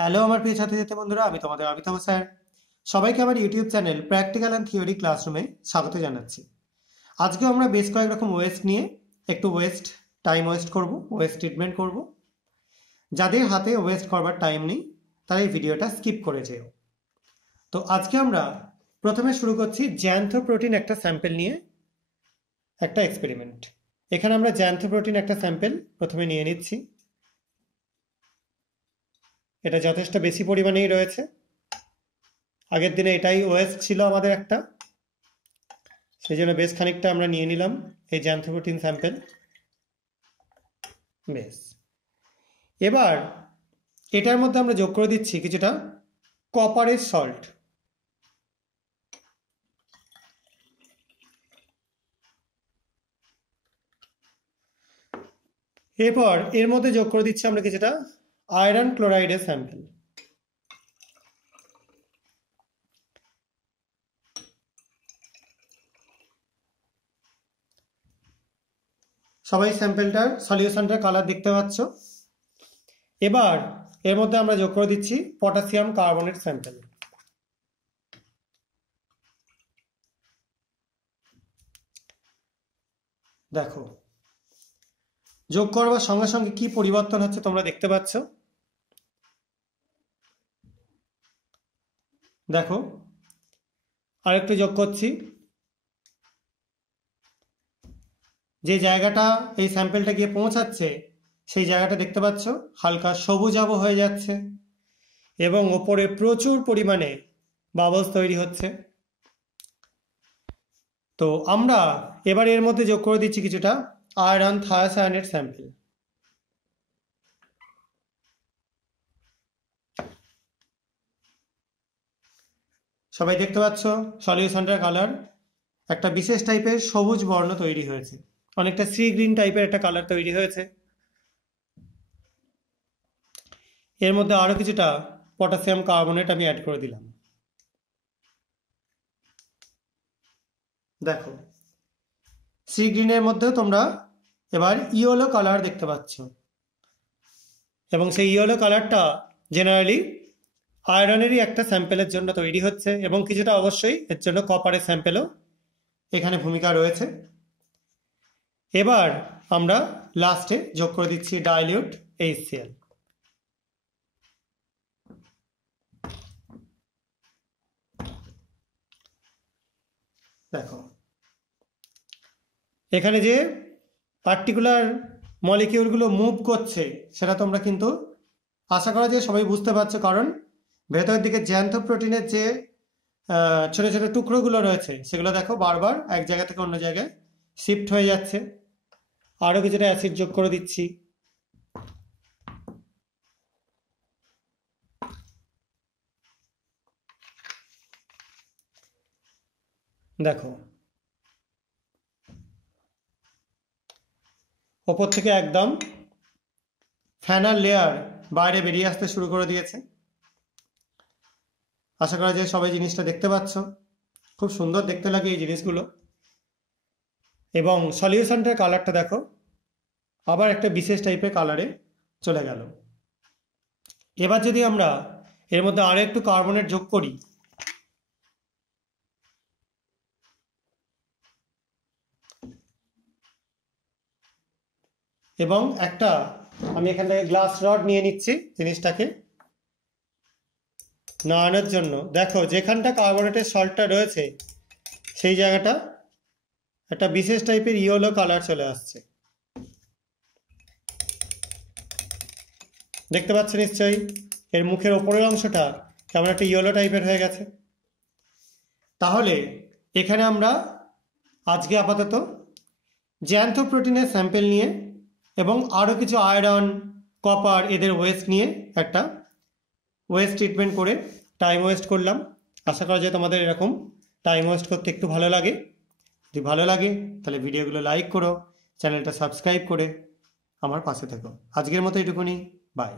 Hello আমার প্রিয় ছাত্রছাত্রী বন্ধুরা, আমি তোমাদের অমিতাভ স্যার। সবাইকে আমার YouTube channel practical and theory ক্লাসরুমে স্বাগত জানাচ্ছি। আজকে আমরা বেশ কয়েক রকম ওয়েস্ট নিয়ে একটু টাইম ওয়েস্ট করব, ওয়েস্ট ট্রিটমেন্ট করব। যাদের হাতে ওয়েস্ট করবার টাইম নেই তারা এই ভিডিওটা স্কিপ করে যেও। তো আজকে আমরা প্রথমে শুরু করছি জ্যান্থোপ্রোটিন একটা স্যাম্পল নিয়ে একটা এক্সপেরিমেন্ট। এখানে আমরা জ্যান্থোপ্রোটিন একটা স্যাম্পল প্রথমে নিয়ে নিচ্ছি। এটা যথেষ্ট বেশি পরিমাণেই রয়েছে। আগের দিনে এটাই ওয়েস্ট ছিল আমাদের একটা, সেই জন্য বেশ খানিকটা আমরা নিয়ে নিলাম এই জ্যান্থোপ্রোটিন স্যাম্পল। বেশ, এবার এটার মধ্যে আমরা যোগ করে দিচ্ছি কিছুটা কপারের সল্ট। এরপর এর মধ্যে যোগ করে দিচ্ছি আমরা কিছুটা আয়রন ক্লোরাইডের স্যাম্পল। সবাই স্যাম্পলটার সলিউশনটার কালার দেখতে পাচ্ছ। এবার এর মধ্যে আমরা যোগ করে দিচ্ছি পটাশিয়াম কার্বনেট স্যাম্পল। দেখো, যোগ করবার সঙ্গে সঙ্গে কি পরিবর্তন হচ্ছে তোমরা দেখতে পাচ্ছ। দেখো, আরেকটু যোগ করছি। যে জায়গাটা এই স্যাম্পলটা গিয়ে পৌঁছাচ্ছে সেই জায়গাটা দেখতে পাচ্ছ হালকা সবুজাভ হয়ে যাচ্ছে এবং ওপরে প্রচুর পরিমাণে বাবলস তৈরি হচ্ছে। তো আমরা এবার এর মধ্যে যোগ করে দিচ্ছি কিছুটা আয়রন থায়াসায়ানেট স্যাম্পল। সবাই দেখতে পাচ্ছ সলিউশনটার কালার একটা বিশেষ টাইপের সবুজ বর্ণ তৈরি হয়েছে, অনেকটা সি গ্রিন টাইপের একটা কালার তৈরি হয়েছে। এর মধ্যে আরো কিছুটা পটাশিয়াম কার্বনেট আমি অ্যাড করে দিলাম। দেখো, সি গ্রিনের মধ্যেও তোমরা এবার ইয়েলো কালার দেখতে পাচ্ছ এবং সেই ইয়েলো কালারটা জেনারেলি আয়রনেরই একটা স্যাম্পেলের জন্য তৈরি হচ্ছে এবং কিছুটা অবশ্যই এর জন্য কপারের স্যাম্পেলও এখানে ভূমিকা রয়েছে। এবার আমরা লাস্টে যোগ করে দিচ্ছি ডাইলিউট HCl। দেখো, এখানে যে পার্টিকুলার মলিকিউলগুলো মুভ করছে সেটা তোমরা কিন্তু আশা করা যায় সবাই বুঝতে পারছো, কারণ ভেতরের দিকে জ্যান্থোপ্রোটিনের যে ছোট ছোট টুকরোগুলো রয়েছে সেগুলো দেখো বারবার এক জায়গা থেকে অন্য জায়গায় শিফট হয়ে যাচ্ছে। আরও কিছুটা অ্যাসিড যোগ করে দিচ্ছি। দেখো, ওপর থেকে একদম ফ্যানাল লেয়ার বাইরে বেরিয়ে আসতে শুরু করে দিয়েছে। আশা করা যায় সবাই জিনিসটা দেখতে পাচ্ছ, খুব সুন্দর দেখতে লাগে এই জিনিসগুলো। এবং সলিউশনটার কালারটা দেখো আবার একটা বিশেষ টাইপের কালারে চলে গেল। এবার যদি আমরা এর মধ্যে আরো একটু কার্বনেট যোগ করি, এবং একটা আমি এখান থেকে গ্লাস রড নিয়ে নিচ্ছি জিনিসটাকে নাড়ানোর জন্য। দেখো, যেখানটা কার্বনেটের সল্টটা রয়েছে সেই জায়গাটা একটা বিশেষ টাইপের ইয়েলো কালার চলে আসছে, দেখতে পাচ্ছ নিশ্চয়ই। এর মুখের ওপরের অংশটা কেমন একটা ইয়েলো টাইপের হয়ে গেছে। তাহলে এখানে আমরা আজকে আপাতত জ্যান্থোপ্রোটিনের স্যাম্পল নিয়ে এবং আরও কিছু আয়রন, কপার এদের ওয়েস্ট নিয়ে একটা ওয়েস্ট ট্রিটমেন্ট করে টাইম ওয়েস্ট করলাম। আশা করা যায় তোমাদের এরকম টাইম ওয়েস্ট করতে একটু ভালো লাগে। যদি ভালো লাগে তাহলে ভিডিওগুলো লাইক করো, চ্যানেলটা সাবস্ক্রাইব করে আমার পাশে থেকো। আজকের মতো এটুকুনি, বাই।